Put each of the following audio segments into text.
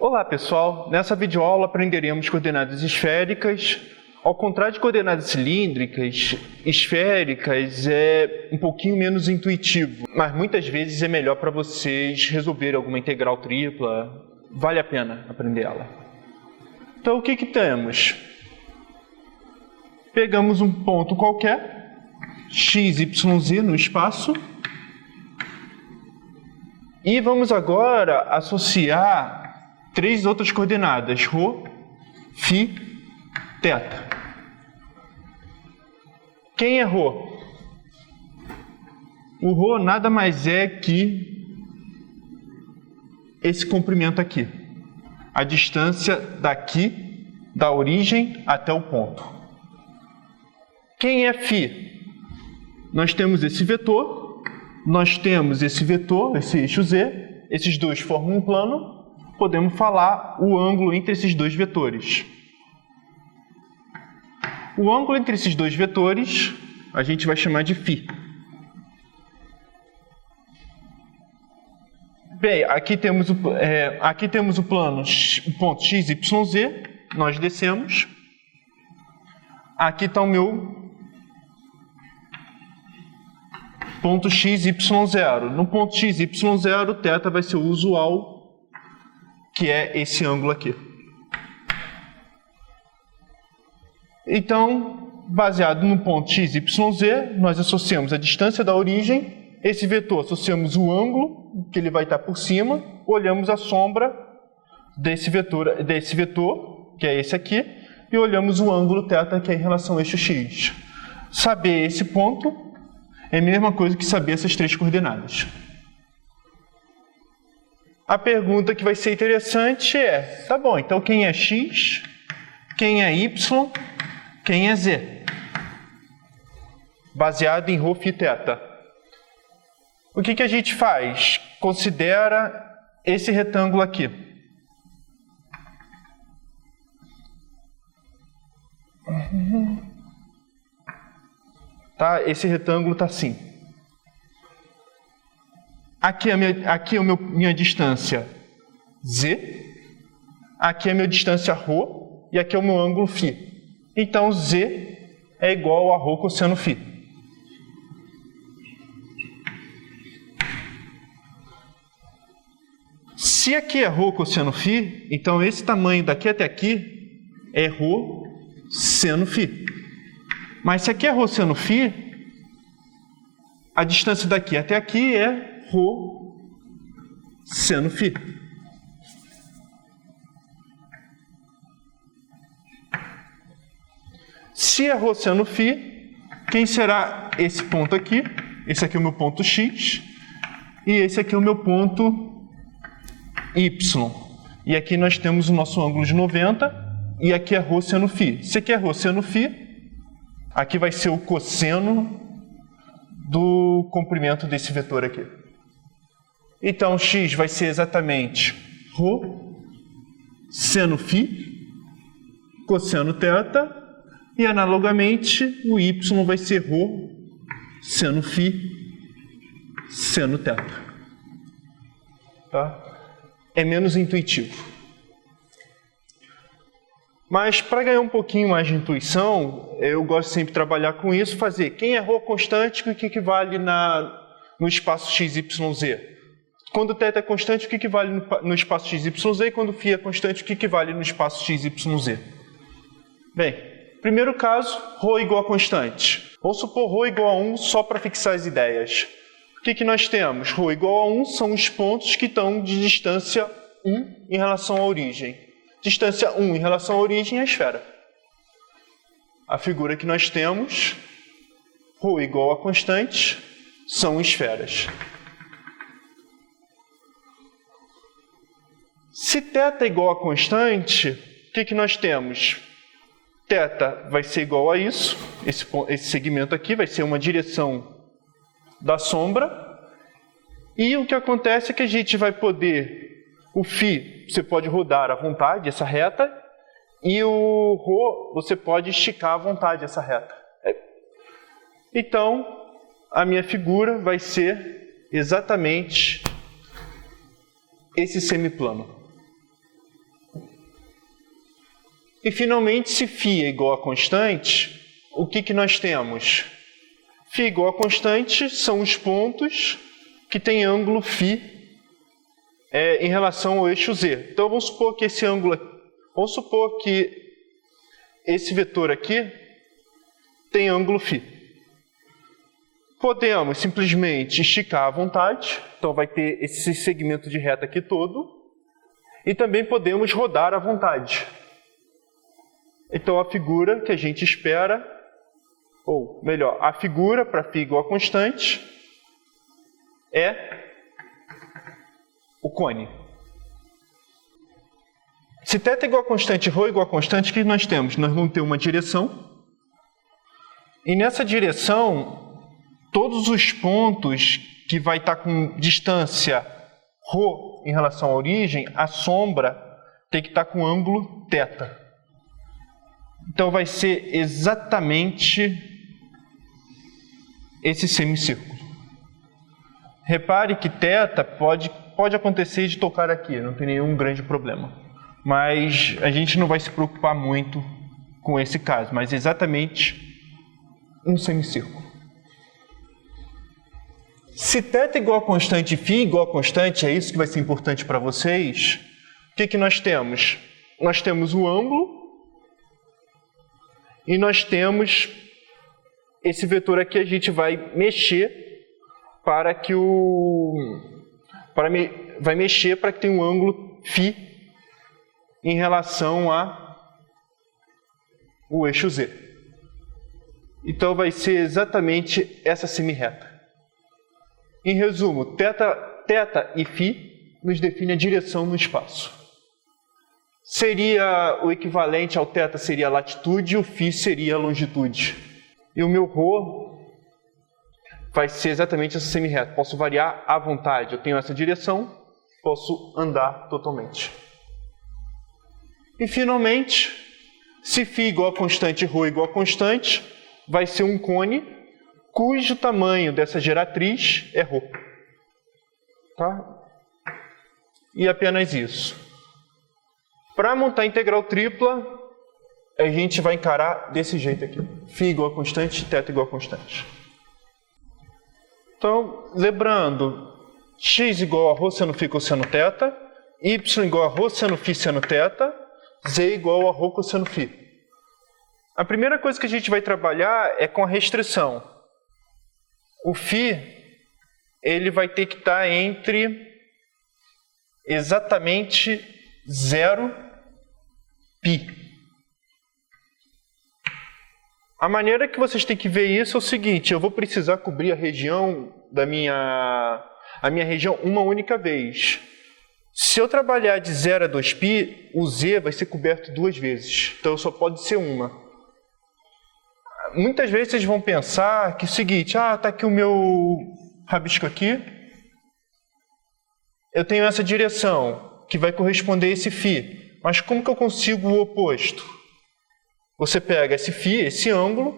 Olá pessoal, nessa videoaula aprenderemos coordenadas esféricas. Ao contrário de coordenadas cilíndricas, esféricas é um pouquinho menos intuitivo, mas muitas vezes é melhor para vocês resolverem alguma integral tripla, vale a pena aprender ela. Então o que temos? Pegamos um ponto qualquer, x, y, z no espaço, e vamos agora associar três outras coordenadas, ρ, φ, θ. Quem é ρ? O ρ nada mais é que esse comprimento aqui. A distância daqui, da origem até o ponto. Quem é φ? Nós temos esse vetor, esse eixo z, esses dois formam um plano, podemos falar o ângulo entre esses dois vetores. O ângulo entre esses dois vetores a gente vai chamar de φ. Bem, aqui temos o plano, o ponto x, y, z, nós descemos. Aqui está o meu ponto x, y, 0. No ponto x, y, 0, θ vai ser o usual, que é esse ângulo aqui. Então, baseado no ponto x, y, z, nós associamos a distância da origem, esse vetor associamos o ângulo, que ele vai estar por cima, olhamos a sombra desse vetor, que é esse aqui, e olhamos o ângulo θ, que é em relação ao eixo x. Saber esse ponto é a mesma coisa que saber essas três coordenadas. A pergunta que vai ser interessante é, tá bom, então quem é x, quem é y, quem é z? Baseado em ρ, φ, θ. O que a gente faz? Considera esse retângulo aqui. Tá? Esse retângulo está assim. Aqui é minha distância z, aqui é a minha distância ρ, e aqui é o meu ângulo φ. Então, z é igual a ρ cosseno φ. Se aqui é ρ cosseno φ, então esse tamanho daqui até aqui é ρ seno φ. Mas se aqui é ρ seno φ, a distância daqui até aqui é ρ seno φ. Se é ρ seno φ, quem será esse ponto aqui? Esse aqui é o meu ponto x, e esse aqui é o meu ponto y. E aqui nós temos o nosso ângulo de 90, e aqui é ρ seno φ. Se aqui é ρ seno φ, aqui vai ser o cosseno do comprimento desse vetor aqui. Então, x vai ser exatamente ρ seno φ cosseno θ, e analogamente o y vai ser ρ seno φ seno θ. Tá? É menos intuitivo. Mas para ganhar um pouquinho mais de intuição, eu gosto sempre de trabalhar com isso, fazer quem é ρ constante, o que equivale no espaço x, y, z. Quando θ é constante, o que equivale no espaço x, y, z, e quando φ é constante, o que equivale no espaço x, y, z. Bem, primeiro caso, ρ igual a constante. Vamos supor ρ igual a 1 só para fixar as ideias. O que nós temos? ρ igual a 1 são os pontos que estão de distância 1 em relação à origem. Distância 1 em relação à origem é a esfera. A figura que nós temos, ρ igual a constante, são esferas. Se θ é igual a constante, o que nós temos? θ vai ser igual a isso, esse segmento aqui vai ser uma direção da sombra, e o que acontece é que a gente vai poder, o φ você pode rodar à vontade essa reta, e o ρ você pode esticar à vontade essa reta. Então, a minha figura vai ser exatamente esse semiplano. E, finalmente, se φ é igual a constante, o que nós temos? Φ igual a constante são os pontos que têm ângulo φ em relação ao eixo z. Então, vamos supor que esse vetor aqui tem ângulo φ. Podemos simplesmente esticar à vontade, então vai ter esse segmento de reta aqui todo, e também podemos rodar à vontade. Então, a figura que a gente espera, ou melhor, a figura para φ igual a constante é o cone. Se θ é igual a constante, ρ é igual a constante, o que nós temos? Nós vamos ter uma direção, e nessa direção, todos os pontos que vai estar com distância ρ em relação à origem, a sombra tem que estar com ângulo θ. Então, vai ser exatamente esse semicírculo. Repare que θ pode acontecer de tocar aqui, não tem nenhum grande problema. Mas a gente não vai se preocupar muito com esse caso, mas exatamente um semicírculo. Se θ é igual a constante e φ igual a constante, é isso que vai ser importante para vocês, o que nós temos? Nós temos o ângulo e nós temos esse vetor aqui, a gente vai mexer para que vai mexer para que tenha um ângulo φ em relação ao eixo z. Então, vai ser exatamente essa semirreta. Em resumo, θ e φ nos define a direção no espaço. Seria o equivalente ao θ seria a latitude e o φ seria a longitude. E o meu ρ vai ser exatamente essa semirreta. Posso variar à vontade. Eu tenho essa direção, posso andar totalmente. E, finalmente, se φ igual a constante e ρ igual a constante, vai ser um cone cujo tamanho dessa geratriz é ρ. Tá? E apenas isso. Para montar a integral tripla, a gente vai encarar desse jeito aqui. φ igual a constante, θ igual a constante. Então, lembrando, x igual a ρ seno φ cosseno θ, y igual a ρ seno φ seno θ, z igual a ρ cosseno φ. A primeira coisa que a gente vai trabalhar é com a restrição. O φ, ele vai ter que estar entre exatamente 0π. A maneira que vocês têm que ver isso é o seguinte: eu vou precisar cobrir a região a minha região uma única vez. Se eu trabalhar de 0 a 2π, o z vai ser coberto duas vezes. Então, só pode ser uma. Muitas vezes vocês vão pensar que é o seguinte: está aqui o meu rabisco aqui. Eu tenho essa direção, que vai corresponder a esse φ. Mas como que eu consigo o oposto? Você pega esse φ, esse ângulo,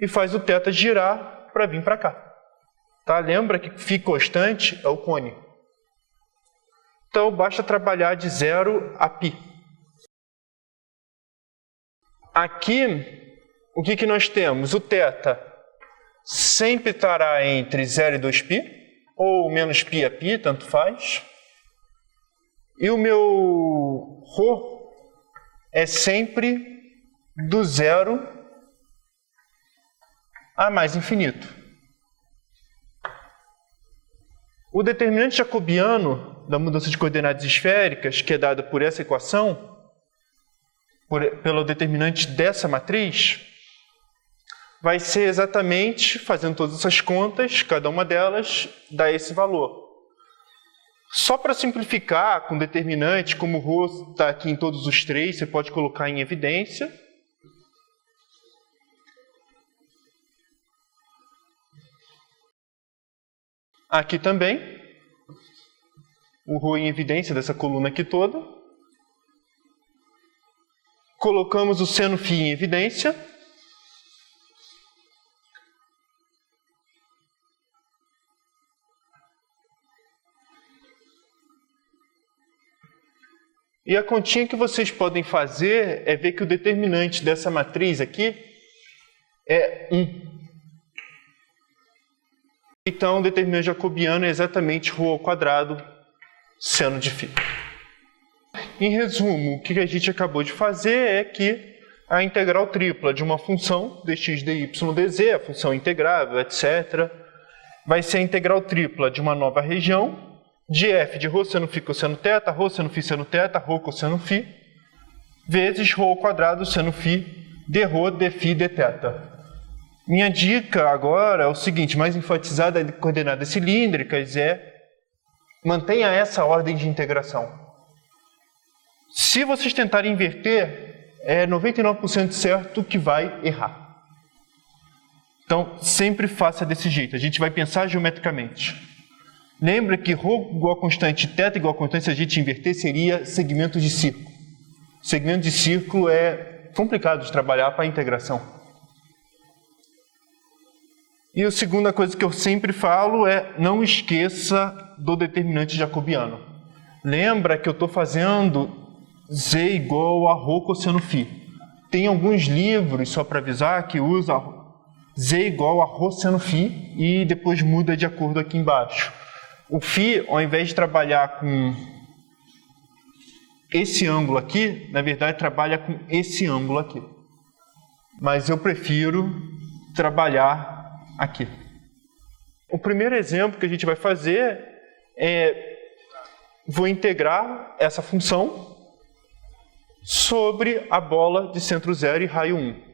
e faz o θ girar para vir para cá. Tá? Lembra que φ constante é o cone. Então, basta trabalhar de 0 a π. Aqui, o que nós temos? O θ sempre estará entre 0 e 2π, ou menos π a π, tanto faz. E o meu ρ é sempre do 0 a mais infinito. O determinante jacobiano da mudança de coordenadas esféricas, que é dado por essa equação, pelo determinante dessa matriz, vai ser exatamente, fazendo todas essas contas, cada uma delas dá esse valor. Só para simplificar, com determinante, como o ρ está aqui em todos os três, você pode colocar em evidência. Aqui também, o ρ em evidência dessa coluna aqui toda. Colocamos o seno φ em evidência. E a continha que vocês podem fazer é ver que o determinante dessa matriz aqui é 1. Então, o determinante jacobiano é exatamente ρ ao quadrado seno de φ. Em resumo, o que a gente acabou de fazer é que a integral tripla de uma função dx, dy, dz, a função integrável, etc., vai ser a integral tripla de uma nova região de f de ρ seno φ cosseno θ, ρ seno φ seno θ, ρ cosseno φ, vezes ρ ao quadrado seno φ d ρ, d φ, dθ. Minha dica agora é o seguinte, mais enfatizada em coordenadas cilíndricas, é mantenha essa ordem de integração. Se vocês tentarem inverter, é 99% certo que vai errar. Então, sempre faça desse jeito. A gente vai pensar geometricamente. Lembra que ρ igual a constante, θ igual a constante, se a gente inverter, seria segmento de círculo. Segmento de círculo é complicado de trabalhar para a integração. E a segunda coisa que eu sempre falo é não esqueça do determinante jacobiano. Lembra que eu estou fazendo z igual a ρ cosseno φ. Tem alguns livros, só para avisar, que usa z igual a ρ seno φ e depois muda de acordo aqui embaixo. O φ, ao invés de trabalhar com esse ângulo aqui, na verdade trabalha com esse ângulo aqui. Mas eu prefiro trabalhar aqui. O primeiro exemplo que a gente vai fazer é, vou integrar essa função sobre a bola de centro zero e raio 1.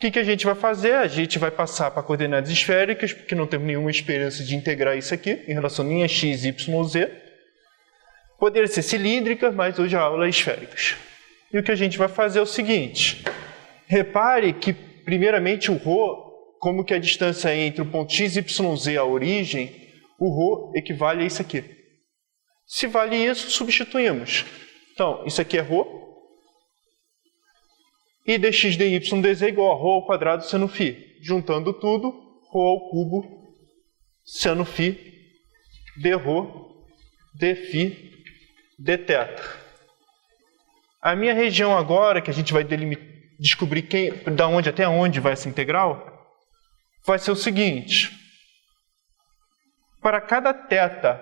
O que a gente vai fazer? A gente vai passar para coordenadas esféricas, porque não temos nenhuma experiência de integrar isso aqui, em relação a linha x, y, z. Poderia ser cilíndrica, mas hoje a aula é esféricas. E o que a gente vai fazer é o seguinte. Repare que, primeiramente, o ρ, como que a distância entre o ponto x, y, z, a origem, o ρ equivale a isso aqui. Se vale isso, substituímos. Então, isso aqui é ρ. E dx, dy, dz é igual a ρ ao quadrado seno φ. Juntando tudo, ρ ao cubo seno φ dρ dφ dθ. A minha região agora, que a gente vai descobrir da onde até onde vai essa integral, vai ser o seguinte. Para cada θ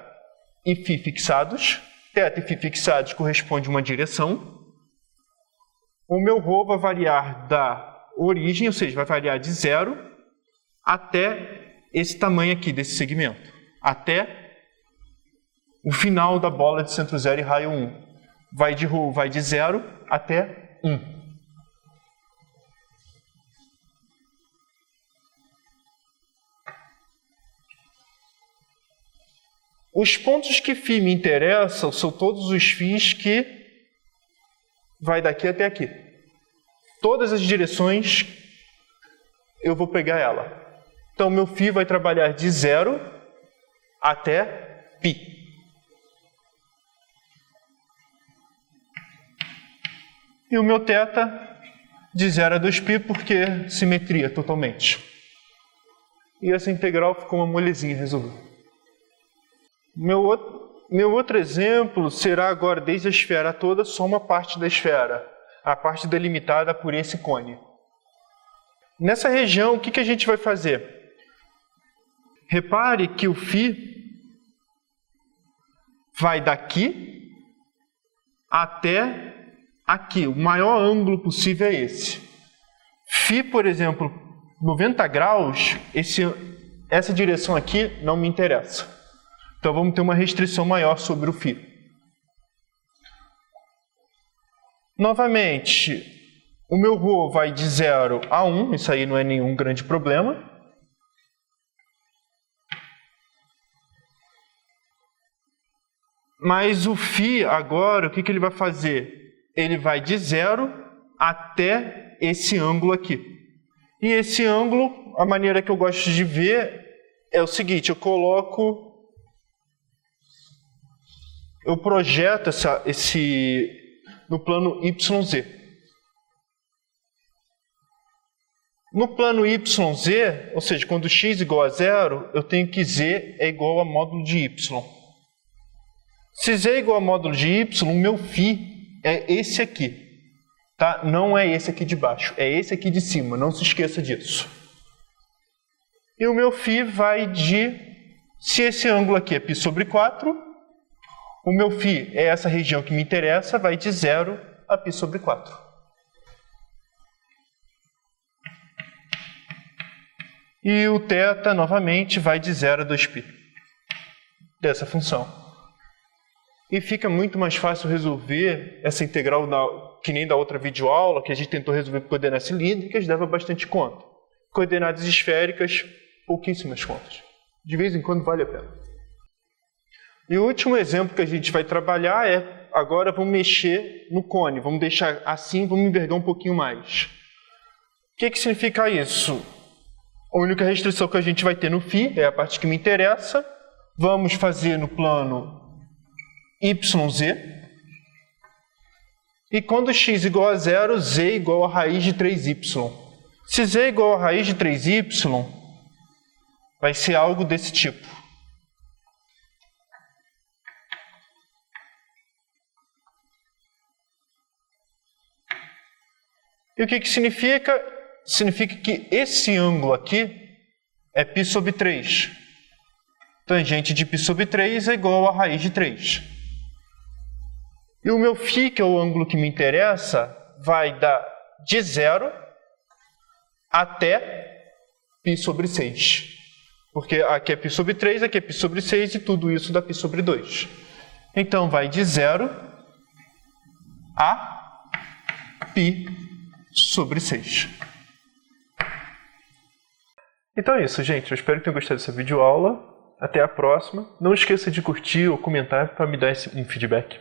e φ fixados, θ e φ fixados corresponde a uma direção, o meu ρ vai variar da origem, ou seja, vai variar de 0 até esse tamanho aqui desse segmento, até o final da bola de centro zero e raio 1. Vai de 0 até 1. Os pontos que φ me interessam são todos os φs que vai daqui até aqui. Todas as direções eu vou pegar ela. Então, meu φ vai trabalhar de 0 até π. E o meu θ de 0 a 2π, porque simetria totalmente. E essa integral ficou uma molezinha resolvida. Meu outro exemplo será agora, desde a esfera toda, só uma parte da esfera, a parte delimitada por esse cone. Nessa região, o que a gente vai fazer? Repare que o φ vai daqui até aqui. O maior ângulo possível é esse. φ, por exemplo, 90 graus, essa direção aqui não me interessa. Então, vamos ter uma restrição maior sobre o φ. Novamente, o meu ρ vai de 0 a 1, isso aí não é nenhum grande problema. Mas o φ agora, o que ele vai fazer? Ele vai de 0 até esse ângulo aqui. E esse ângulo, a maneira que eu gosto de ver é o seguinte, eu projeto no plano YZ. No plano YZ, ou seja, quando x igual a 0, eu tenho que z é igual a módulo de y. Se z é igual a módulo de y, o meu φ é esse aqui. Tá? Não é esse aqui de baixo, é esse aqui de cima, não se esqueça disso. E o meu φ vai de, se esse ângulo aqui é π sobre 4, o meu φ é essa região que me interessa, vai de 0 a π sobre 4. E o θ, novamente, vai de 0 a 2π dessa função. E fica muito mais fácil resolver essa integral que nem da outra videoaula, que a gente tentou resolver por coordenadas cilíndricas, dava bastante conta. Coordenadas esféricas, pouquíssimas contas. De vez em quando vale a pena. E o último exemplo que a gente vai trabalhar é, agora vamos mexer no cone, vamos deixar assim, vamos envergar um pouquinho mais. O que significa isso? A única restrição que a gente vai ter no φ é a parte que me interessa. Vamos fazer no plano YZ. E quando x igual a 0, z igual a raiz de 3y. Se z é igual a raiz de 3y, vai ser algo desse tipo. E o que significa? Significa que esse ângulo aqui é π sobre 3. Tangente de π sobre 3 é igual a raiz de 3. E o meu φ, que é o ângulo que me interessa, vai dar de 0 até π sobre 6. Porque aqui é π sobre 3, aqui é π sobre 6 e tudo isso dá π sobre 2. Então vai de 0 a π sobre 6. Então é isso, gente. Eu espero que tenham gostado dessa videoaula. Até a próxima. Não esqueça de curtir ou comentar para me dar um feedback.